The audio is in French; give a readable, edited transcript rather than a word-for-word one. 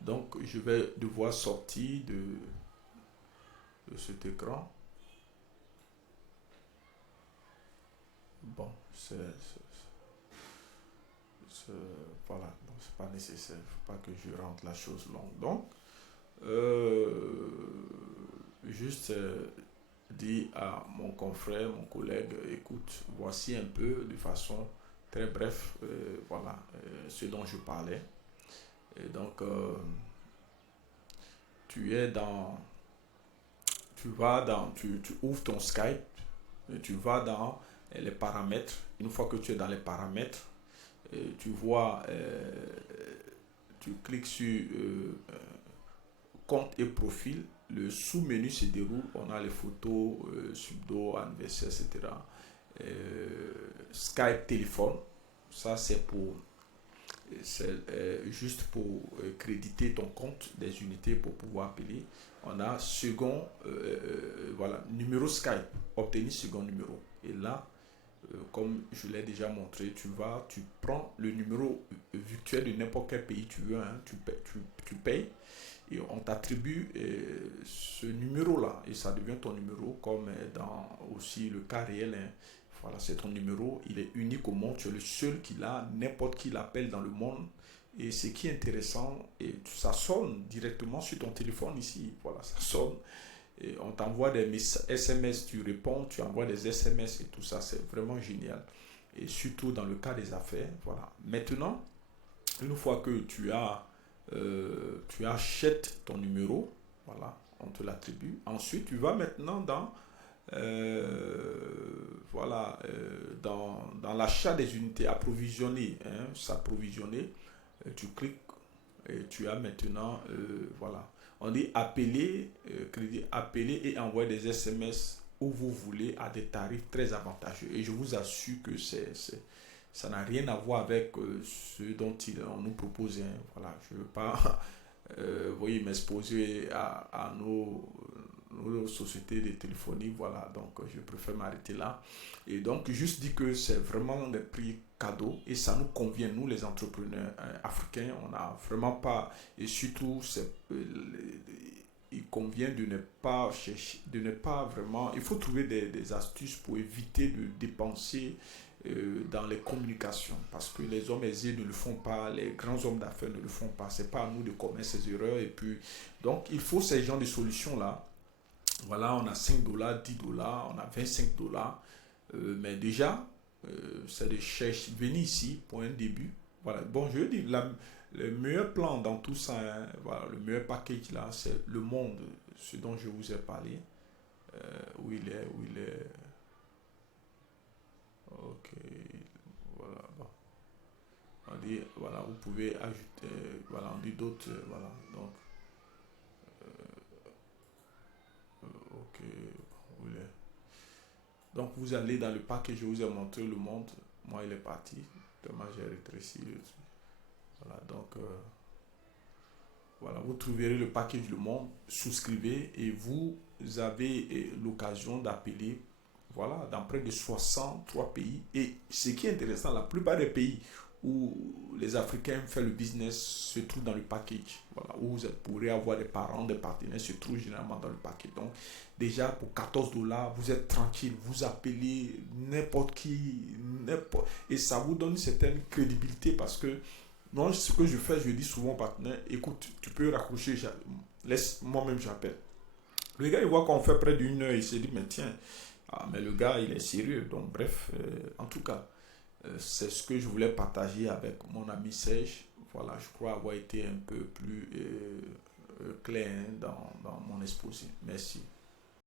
Donc, je vais devoir sortir de cet écran. Bon, c'est- voilà, donc c'est pas nécessaire. Il ne faut pas que je rende la chose longue. Donc, euh, juste dire à mon confrère, mon collègue, écoute, voici un peu de façon très bref, voilà, ce dont je parlais. Et donc, tu es dans, tu ouvres ton Skype, et tu vas dans les paramètres. Une fois que tu es dans les paramètres, tu vois, tu cliques sur compte et profil. Le sous-menu se déroule. On a les photos, subdo, anniversaire, etc. Skype téléphone, ça c'est juste pour créditer ton compte des unités pour pouvoir appeler. On a second, voilà, numéro Skype, obtenir second numéro. Et là, comme je l'ai déjà montré, tu prends le numéro virtuel de n'importe quel pays tu veux, hein, tu payes et on t'attribue ce numéro-là et ça devient ton numéro comme dans aussi le cas réel. Hein. Voilà, c'est ton numéro, il est unique au monde, tu es le seul qui l'a, n'importe qui l'appelle dans le monde. Et ce qui est intéressant, et ça sonne directement sur ton téléphone ici. Voilà, ça sonne. Et on t'envoie des SMS, tu réponds, tu envoies des SMS et tout ça, c'est vraiment génial. Et surtout dans le cas des affaires. Voilà. Maintenant, une fois que tu achètes ton numéro, voilà, on te l'attribue. Ensuite, tu vas maintenant voilà, dans l'achat des unités approvisionnées, hein, s'approvisionner, tu cliques et tu as maintenant, voilà, on dit appeler, crédit, appeler et envoyer des SMS où vous voulez à des tarifs très avantageux. Et je vous assure que ça n'a rien à voir avec ce dont on nous propose. Hein. Voilà, je ne veux pas voyez, m'exposer à nos sociétés de téléphonie. Voilà, donc je préfère m'arrêter là. Et donc, juste dire que c'est vraiment des prix cadeaux et ça nous convient, nous les entrepreneurs africains. On n'a vraiment pas, et surtout, il convient de ne pas chercher, de ne pas vraiment. Il faut trouver des astuces pour éviter de dépenser dans les communications parce que les hommes aisés ne le font pas, les grands hommes d'affaires ne le font pas. C'est pas à nous de commettre ces erreurs et puis donc il faut ces genres de solutions là. Voilà, on a 5 dollars, 10 dollars, on a 25 dollars. Mais déjà, c'est de chercher, venir ici pour un début. Voilà, bon, je veux dire, le meilleur plan dans tout ça, hein, voilà, le meilleur package là, c'est le monde, ce dont je vous ai parlé, où il est, ok, voilà, bon. On dit, voilà, vous pouvez ajouter, voilà, on dit d'autres, voilà, donc, ok, où il est. Donc, vous allez dans le pack que je vous ai montré, le monde, moi, il est parti, tellement j'ai rétréci, voilà, donc, voilà, vous trouverez le package Le Monde, souscrivez et vous avez l'occasion d'appeler voilà, dans près de 63 pays. Et ce qui est intéressant, la plupart des pays où les Africains font le business se trouvent dans le package. Voilà, où vous pourrez avoir des parents, des partenaires se trouvent généralement dans le package. Donc, déjà pour 14 dollars, vous êtes tranquille, vous appelez n'importe qui, n'importe. Et ça vous donne une certaine crédibilité parce que moi, ce que je fais, je dis souvent au partenaire, écoute, tu peux raccrocher, laisse moi-même j'appelle. Le gars, il voit qu'on fait près d'une heure, il se dit, mais tiens, ah, mais le gars, il est sérieux. Donc, bref, en tout cas, c'est ce que je voulais partager avec mon ami Serge. Voilà, je crois avoir été un peu plus clair hein, dans mon exposé. Merci.